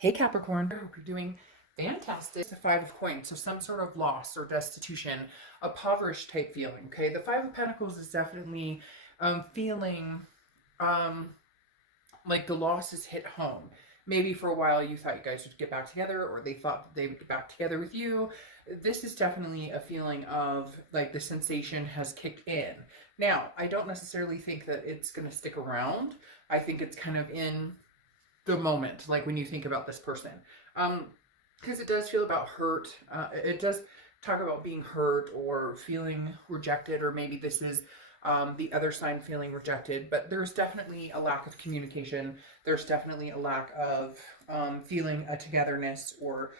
Hey Capricorn, I hope you're doing fantastic. It's the Five of Coins, so some sort of loss or destitution, a impoverished type feeling, okay? The Five of Pentacles is definitely feeling um, like the loss is hit home. Maybe for a while you thought you guys would get back together, or they thought that they would get back together with you. This is definitely a feeling of like the sensation has kicked in. Now, I don't necessarily think that it's going to stick around. I think it's kind of in the moment, like when you think about this person. Because it does feel about hurt. It does talk about being hurt or feeling rejected, or maybe this is the other sign feeling rejected, but there's definitely a lack of communication. There's definitely a lack of feeling a togetherness or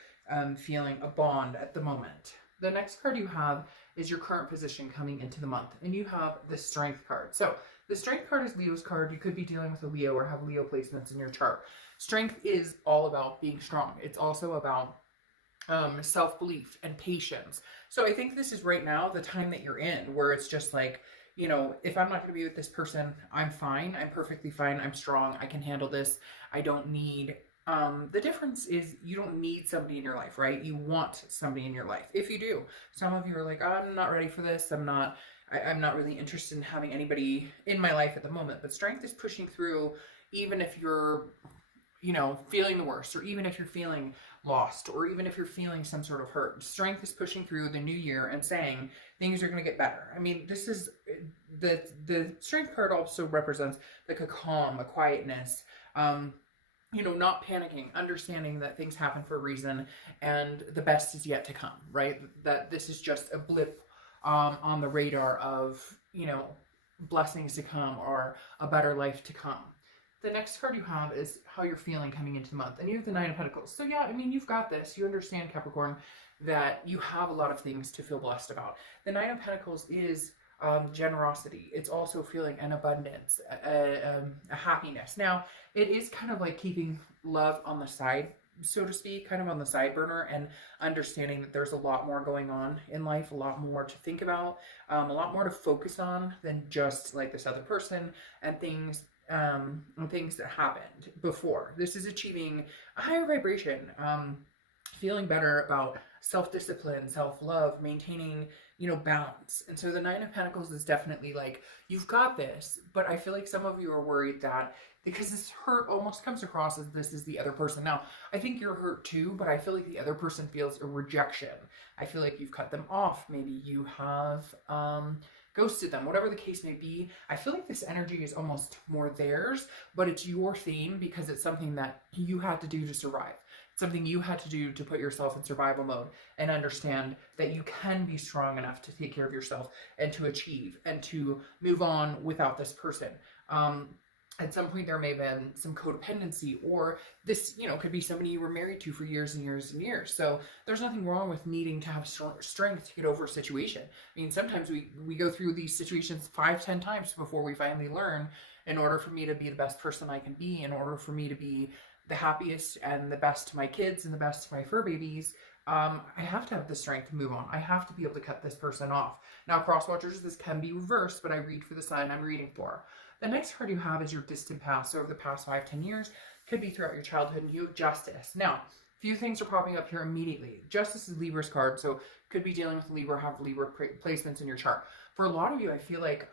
feeling a bond at the moment. The next card you have is your current position coming into the month, and you have the Strength card. So the Strength card is Leo's card. You could be dealing with a Leo or have Leo placements in your chart. Strength is all about being strong. It's also about self-belief and patience. So I think this is right now the time that you're in where it's just like, you know, if I'm not going to be with this person, I'm fine. I'm perfectly fine. I'm strong. I can handle this. I don't need the difference is you don't need somebody in your life, right? You want somebody in your life. If you do, some of you are like, I'm not ready for this. I'm not really interested in having anybody in my life at the moment. But Strength is pushing through, even if you're, you know, feeling the worst, or even if you're feeling lost, or even if you're feeling some sort of hurt. Strength is pushing through the new year and saying things are going to get better. I mean, this is the Strength card also represents like a calm, a quietness, you know, not panicking, understanding that things happen for a reason and the best is yet to come, right? That this is just a blip on the radar of, you know, blessings to come or a better life to come. The next card you have is how you're feeling coming into the month, and you have the Nine of Pentacles. So yeah, I mean, you've got this. You understand, Capricorn, that you have a lot of things to feel blessed about. The Nine of Pentacles is generosity. It's also feeling an abundance, a happiness. Now, it is kind of like keeping love on the side, so to speak, kind of on the side burner, and understanding that there's a lot more going on in life, a lot more to think about, a lot more to focus on than just like this other person and things that happened before. This is achieving a higher vibration, feeling better about self-discipline, self-love, maintaining, you know, balance. And so the Nine of Pentacles is definitely like, you've got this, but I feel like some of you are worried that because this hurt almost comes across as this is the other person. Now, I think you're hurt too, but I feel like the other person feels a rejection. I feel like you've cut them off. Maybe you have ghosted them, whatever the case may be. I feel like this energy is almost more theirs, but it's your theme because it's something that you had to do to survive. It's something you had to do to put yourself in survival mode and understand that you can be strong enough to take care of yourself and to achieve and to move on without this person. At some point there may have been some codependency, or this, you know, could be somebody you were married to for years and years and years. So there's nothing wrong with needing to have strength to get over a situation. I mean, sometimes we go through these situations 5-10 times before we finally learn, in order for me to be the best person I can be, in order for me to be the happiest and the best to my kids and the best to my fur babies, I have to have the strength to move on. I have to be able to cut this person off. Now, cross watchers, this can be reversed, but I read for the sign I'm reading for. The next card you have is your distant past. So over the past 5-10 years, could be throughout your childhood, and you have Justice. Now, a few things are popping up here immediately. Justice is Libra's card, so could be dealing with Libra, have Libra placements in your chart. For a lot of you, I feel like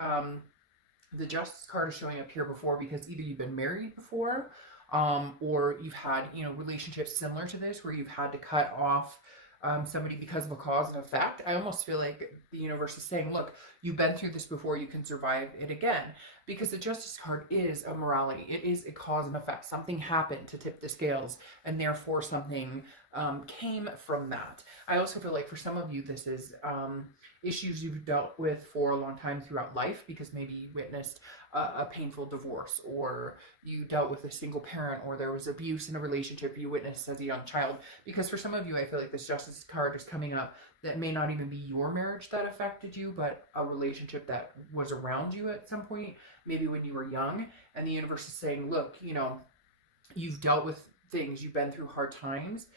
the Justice card is showing up here before because either you've been married before, or you've had, you know, relationships similar to this where you've had to cut off somebody because of a cause and effect. I almost feel like the universe is saying, look, you've been through this before, you can survive it again. Because the Justice card is a morality. It is a cause and effect. Something happened to tip the scales, and therefore something came from that. I also feel like for some of you, this is issues you've dealt with for a long time throughout life, because maybe you witnessed a painful divorce, or you dealt with a single parent, or there was abuse in a relationship you witnessed as a young child. Because for some of you, I feel like this Justice card is coming up that may not even be your marriage that affected you, but a relationship that was around you at some point, maybe when you were young. And the universe is saying, look, you know, you've dealt with things, you've been through hard times,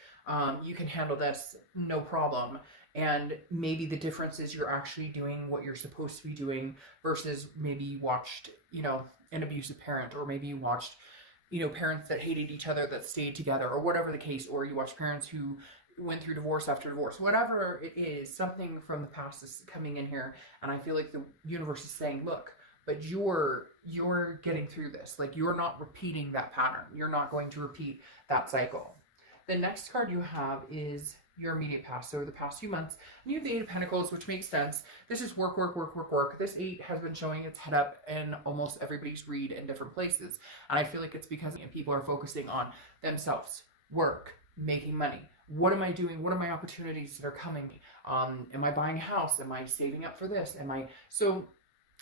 you can handle this, no problem. And maybe the difference is you're actually doing what you're supposed to be doing versus maybe you watched, you know, an abusive parent, or maybe you watched you know, parents that hated each other that stayed together, or whatever the case, or you watch parents who went through divorce after divorce, whatever it is, something from the past is coming in here. And I feel like the universe is saying, look, but you're getting through this. Like, you're not repeating that pattern. You're not going to repeat that cycle. The next card you have is your immediate past. So the past few months, and you have the Eight of Pentacles, which makes sense. This is work, work, work, work, work. This 8 has been showing its head up in almost everybody's read in different places. And I feel like it's because people are focusing on themselves, work, making money. What am I doing? What are my opportunities that are coming? Am I buying a house? Am I saving up for this? So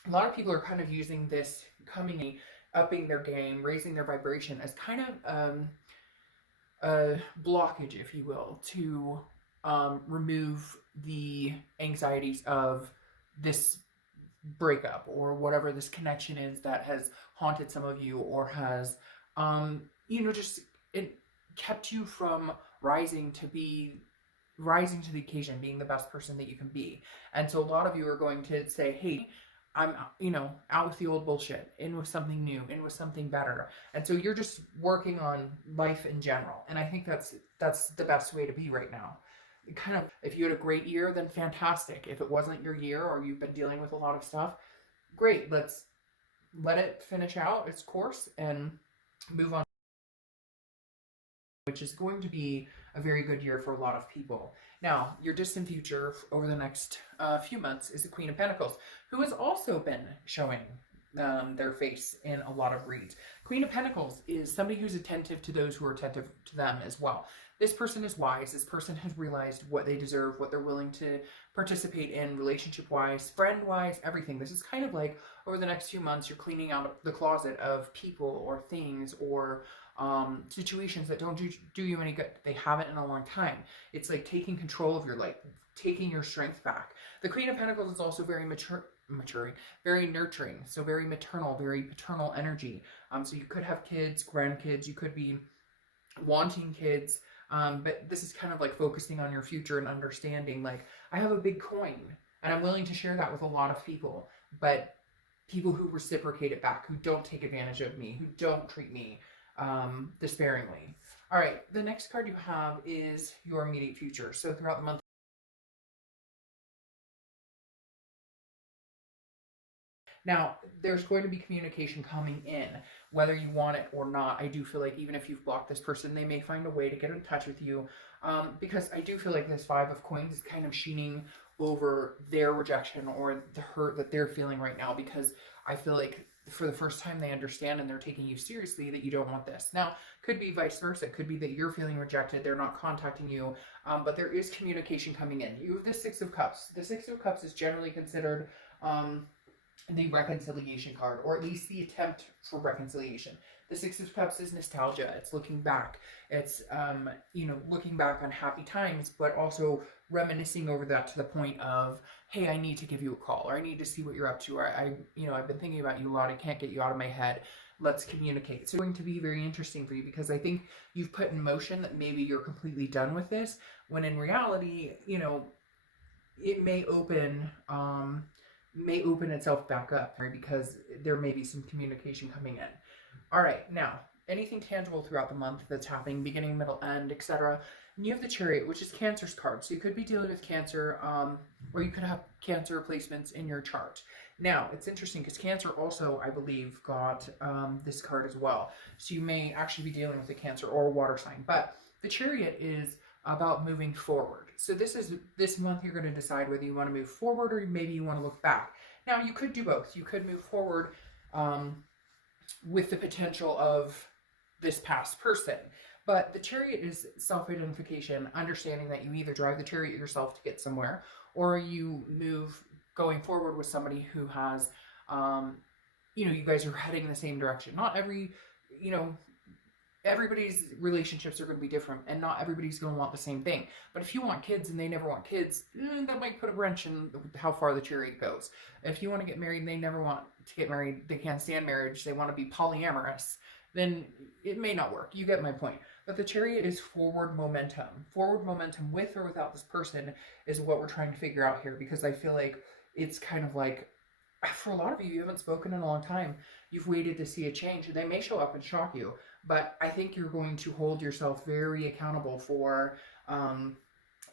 a lot of people are kind of using this coming, upping their game, raising their vibration as kind of a blockage, if you will, to remove the anxieties of this breakup or whatever this connection is that has haunted some of you, or has just it kept you from rising to the occasion, being the best person that you can be. And so a lot of you are going to say, hey, I'm, out with the old bullshit, in with something new, in with something better. And so you're just working on life in general. And I think that's the best way to be right now. Kind of, if you had a great year, then fantastic. If it wasn't your year, or you've been dealing with a lot of stuff, great. Let's let it finish out its course and move on, which is going to be a very good year for a lot of people. Now, your distant future over the next few months is the Queen of Pentacles, who has also been showing their face in a lot of reads. Queen of Pentacles is somebody who's attentive to those who are attentive to them as well. This person is wise. This person has realized what they deserve, what they're willing to participate in relationship-wise, friend-wise, everything. This is kind of like, over the next few months, you're cleaning out the closet of people or things or situations that don't do you any good. They haven't in a long time. It's like taking control of your life, taking your strength back. The Queen of Pentacles is also very maturing, very nurturing, so very maternal, very paternal energy. So you could have kids, grandkids, you could be wanting kids, but this is kind of like focusing on your future and understanding, like, I have a big coin and I'm willing to share that with a lot of people, but people who reciprocate it back, who don't take advantage of me, who don't treat me despairingly. All right, the next card you have is your immediate future. So throughout the month, now, there's going to be communication coming in, whether you want it or not. I do feel like even if you've blocked this person, they may find a way to get in touch with you, because I do feel like this Five of Coins is kind of sheening over their rejection or the hurt that they're feeling right now, because I feel like for the first time they understand and they're taking you seriously that you don't want this. Now, could be vice versa. It could be that you're feeling rejected, they're not contacting you, but there is communication coming in. You have the Six of Cups. The Six of Cups is generally considered the reconciliation card, or at least the attempt for reconciliation. The Six of Cups is nostalgia. It's looking back. It's, looking back on happy times, but also reminiscing over that to the point of, hey, I need to give you a call, or I need to see what you're up to, or I've been thinking about you a lot. I can't get you out of my head. Let's communicate. So it's going to be very interesting for you, because I think you've put in motion that maybe you're completely done with this, when in reality, it may open itself back up, right? Because there may be some communication coming in. All right, now, anything tangible throughout the month that's happening, beginning, middle, end, etc. And you have the Chariot, which is Cancer's card. So you could be dealing with Cancer, or you could have Cancer placements in your chart. Now, it's interesting because Cancer also, I believe, got this card as well. So you may actually be dealing with a Cancer or a water sign. But the Chariot is about moving forward. So this month you're going to decide whether you want to move forward or maybe you want to look back. Now, you could do both. You could move forward with the potential of this past person. But the Chariot is self-identification, understanding that you either drive the Chariot yourself to get somewhere, or you move going forward with somebody who has, you guys are heading in the same direction. Not everybody's relationships are going to be different, and not everybody's going to want the same thing. But if you want kids and they never want kids, that might put a wrench in how far the Chariot goes. If you want to get married and they never want to get married, they can't stand marriage, they want to be polyamorous, then it may not work. You get my point. But the Chariot is forward momentum. Forward momentum with or without this person is what we're trying to figure out here, because I feel like it's kind of like, for a lot of you, you haven't spoken in a long time. You've waited to see a change, and they may show up and shock you. but I think you're going to hold yourself very accountable for,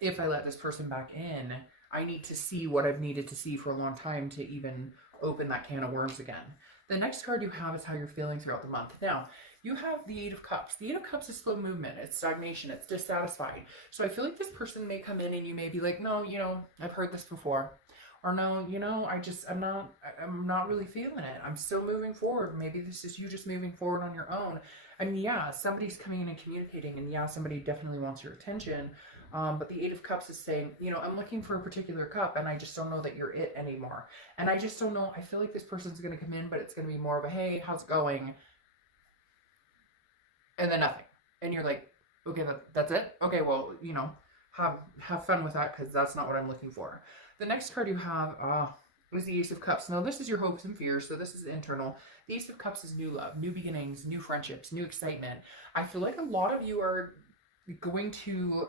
if I let this person back in, I need to see what I've needed to see for a long time to even open that can of worms again. The next card you have is how you're feeling throughout the month. Now, you have the Eight of Cups. The Eight of Cups is slow movement. It's stagnation. It's dissatisfied. So I feel like this person may come in and you may be like, no, you know, I've heard this before. Or no, you know, I'm not really feeling it. I'm still moving forward. Maybe this is you just moving forward on your own. I mean, yeah, somebody's coming in and communicating, and yeah, somebody definitely wants your attention. But the Eight of Cups is saying, you know, I'm looking for a particular cup, and I just don't know that you're it anymore. And I just don't know. I feel like this person's going to come in, but it's going to be more of a, hey, how's it going? And then nothing. And you're like, okay, that's it? Okay, well, you know, have fun with that, because that's not what I'm looking for. The next card you have is the Ace of Cups. Now, this is your hopes and fears, so this is internal. The Ace of Cups is new love, new beginnings, new friendships, new excitement. I feel like a lot of you are going to...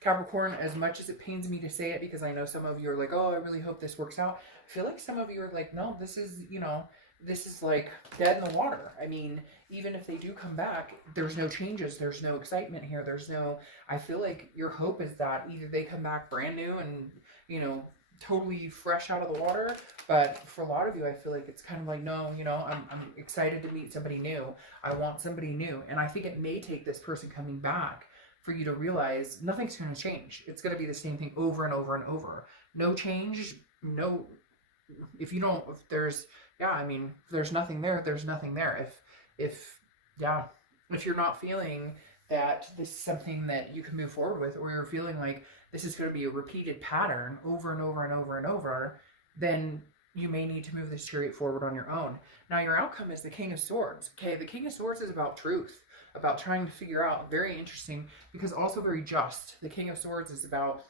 Capricorn, as much as it pains me to say it, because I know some of you are like, oh, I really hope this works out. I feel like some of you are like, no, this is, you know, this is like dead in the water. I mean, even if they do come back, there's no changes. There's no excitement here. There's no, I feel like your hope is that either they come back brand new and, you know, totally fresh out of the water. But for a lot of you, I feel like it's kind of like, no, you know, I'm excited to meet somebody new. I want somebody new. And I think it may take this person coming back for you to realize nothing's going to change. It's going to be the same thing over and over and over. No change, no, if you don't, if there's, yeah, I mean, if there's nothing there, there's nothing there. If you're not feeling that this is something that you can move forward with, or you're feeling like this is going to be a repeated pattern over and over and over and over, then you may need to move this chariot forward on your own. Now, your outcome is the King of Swords. Okay, the King of Swords is about truth, about trying to figure out, very interesting, because also very just. The King of Swords is about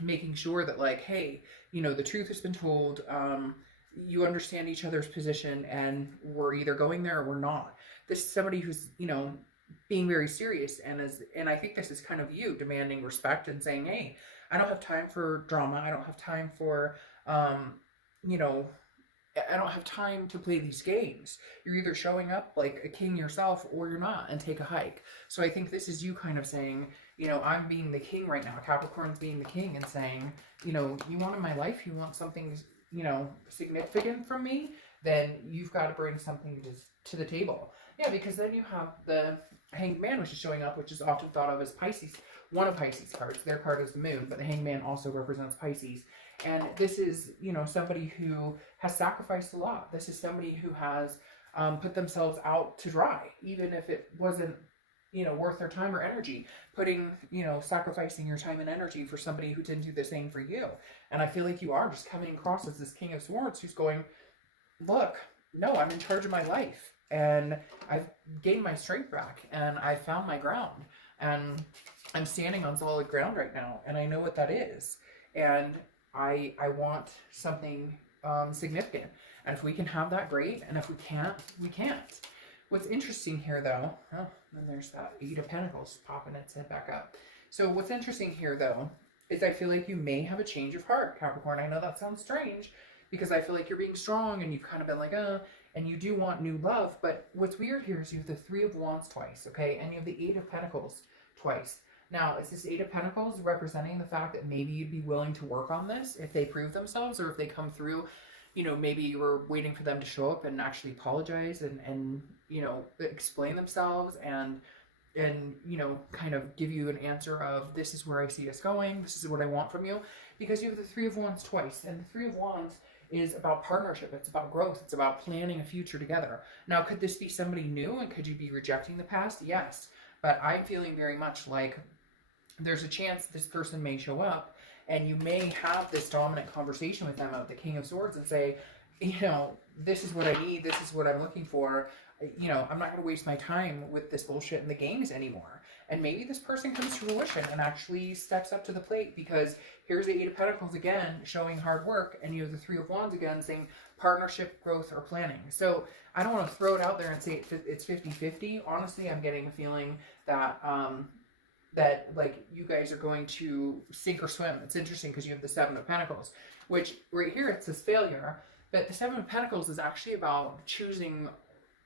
making sure that, like, hey, you know, the truth has been told, you understand each other's position, and we're either going there or we're not. This is somebody who's, you know, being very serious, and I think this is kind of you demanding respect and saying, hey, I don't have time for drama. I don't have time for, you know, I don't have time to play these games. You're either showing up like a king yourself or you're not, and take a hike. So I think this is you kind of saying, you know, I'm being the king right now. Capricorn's being the king and saying, you know, you want in my life, you want something, you know, significant from me, then you've got to bring something to the table. Yeah, because then you have the Hanged Man, which is showing up, which is often thought of as Pisces, one of Pisces cards. Their card is the moon, but the Hanged Man also represents Pisces. And this is, you know, somebody who has sacrificed a lot. This is somebody who has put themselves out to dry, even if it wasn't, you know, worth their time or energy. Putting, you know, sacrificing your time and energy for somebody who didn't do the same for you. And I feel like you are just coming across as this King of Swords who's going, look, no, I'm in charge of my life. And I've gained my strength back, and I've found my ground. And I'm standing on solid ground right now, and I know what that is. And I want something significant. And if we can have that, great. And if we can't, we can't. What's interesting here, though, oh, and there's that Eight of Pentacles popping its head back up. So what's interesting here, though, is I feel like you may have a change of heart, Capricorn. I know that sounds strange, because I feel like you're being strong, and you've kind of been like, and you do want new love. But what's weird here is you have the Three of Wands twice, okay? And you have the Eight of Pentacles twice. Now, is this Eight of Pentacles representing the fact that maybe you'd be willing to work on this if they prove themselves, or if they come through, you know, maybe you were waiting for them to show up and actually apologize and you know, explain themselves and, you know, kind of give you an answer of, this is where I see us going, this is what I want from you. Because you have the Three of Wands twice, and the Three of Wands is about partnership, it's about growth, it's about planning a future together. Now, could this be somebody new, and could you be rejecting the past? Yes. But I'm feeling very much like there's a chance this person may show up, and you may have this dominant conversation with them of the King of Swords and say, you know, this is what I need, this is what I'm looking for. You know, I'm not going to waste my time with this bullshit in the games anymore. And maybe this person comes to fruition and actually steps up to the plate, because here's the Eight of Pentacles again, showing hard work, and you have the Three of Wands again, saying partnership, growth, or planning. So I don't want to throw it out there and say it's 50-50. Honestly, I'm getting a feeling that, that like you guys are going to sink or swim. It's interesting because you have the Seven of Pentacles, which right here it says failure, but the Seven of Pentacles is actually about choosing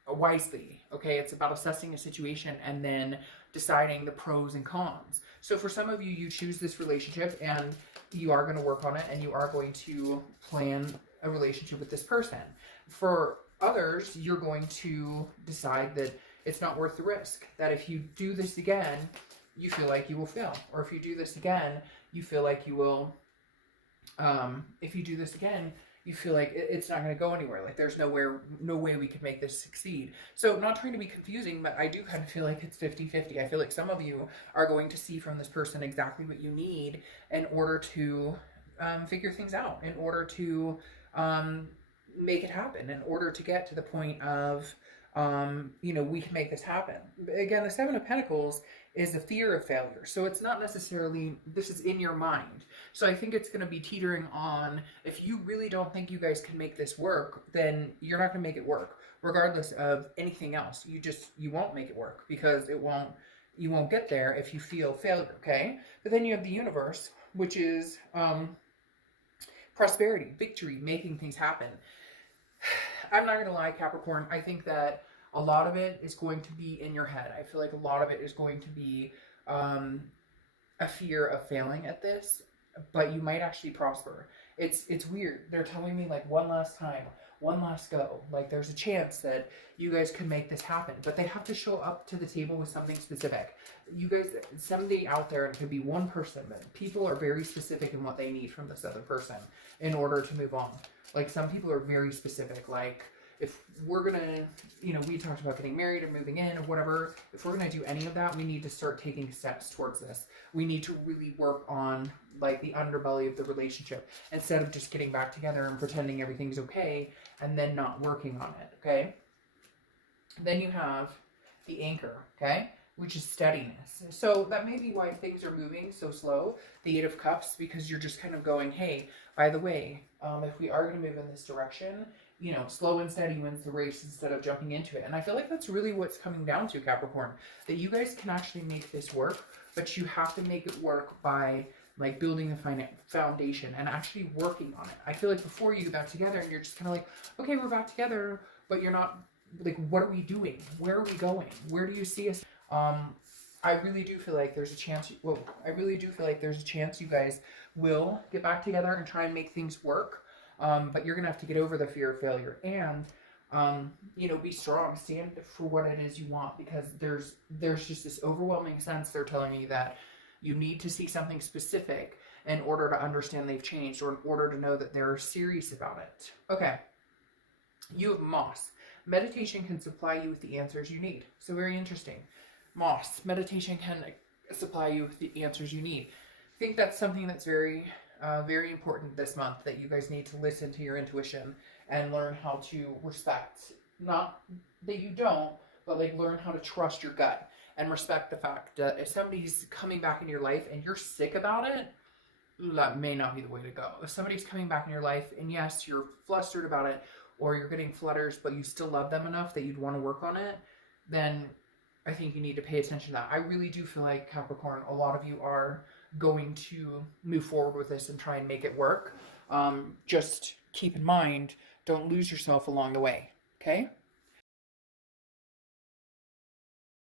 wisely. Okay, it's about assessing a situation and then deciding the pros and cons. So for some of you, you choose this relationship and you are going to work on it and you are going to plan a relationship with this person. For others, you're going to decide that it's not worth the risk, that if you do this again, you feel like you will fail, or if you do this again, you feel like you will, if you do this again, you feel like it's not going to go anywhere. Like there's no way we could make this succeed. So not trying to be confusing, but I do kind of feel like it's 50-50. I feel like some of you are going to see from this person exactly what you need in order to figure things out, in order to make it happen, in order to get to the point of, you know, we can make this happen. Again, the Seven of Pentacles is a fear of failure. So it's not necessarily, this is in your mind. So I think it's going to be teetering on, if you really don't think you guys can make this work, then you're not going to make it work, regardless of anything else. You won't make it work, because you won't get there if you feel failure, okay? But then you have the universe, which is prosperity, victory, making things happen. I'm not going to lie, Capricorn, I think that a lot of it is going to be in your head. I feel like a lot of it is going to be a fear of failing at this, but you might actually prosper. It's weird. They're telling me like one last time, one last go. Like there's a chance that you guys can make this happen, but they have to show up to the table with something specific. You guys, somebody out there, it could be one person, but people are very specific in what they need from this other person in order to move on. Like some people are very specific, like if we're going to, you know, we talked about getting married or moving in or whatever. If we're going to do any of that, we need to start taking steps towards this. We need to really work on like the underbelly of the relationship instead of just getting back together and pretending everything's okay and then not working on it, okay? Then you have the Anchor, okay, which is steadiness. So that may be why things are moving so slow, the Eight of Cups, because you're just kind of going, hey, by the way, if we are going to move in this direction, you know, slow and steady wins the race instead of jumping into it. And I feel like that's really what's coming down to, Capricorn, that you guys can actually make this work, but you have to make it work by like building a foundation and actually working on it. I feel like before you got together and you're just kind of like, okay, we're back together, but you're not like, what are we doing? Where are we going? Where do you see us? I really do feel like there's a chance, I really do feel like there's a chance you guys will get back together and try and make things work. But you're going to have to get over the fear of failure and, you know, be strong, stand for what it is you want, because there's just this overwhelming sense they're telling you that you need to see something specific in order to understand they've changed, or in order to know that they're serious about it. Okay. You have Moss. Meditation can supply you with the answers you need. So very interesting. Moss. Meditation can supply you with the answers you need. I think that's something that's very important this month, that you guys need to listen to your intuition and learn how to respect, not that you don't, but like learn how to trust your gut and respect the fact that if somebody's coming back in your life and you're sick about it, that may not be the way to go. If somebody's coming back in your life and yes, you're flustered about it or you're getting flutters, but you still love them enough that you'd want to work on it, then I think you need to pay attention to that. I really do feel like, Capricorn, a lot of you are going to move forward with this and try and make it work. Just keep in mind, don't lose yourself along the way, okay?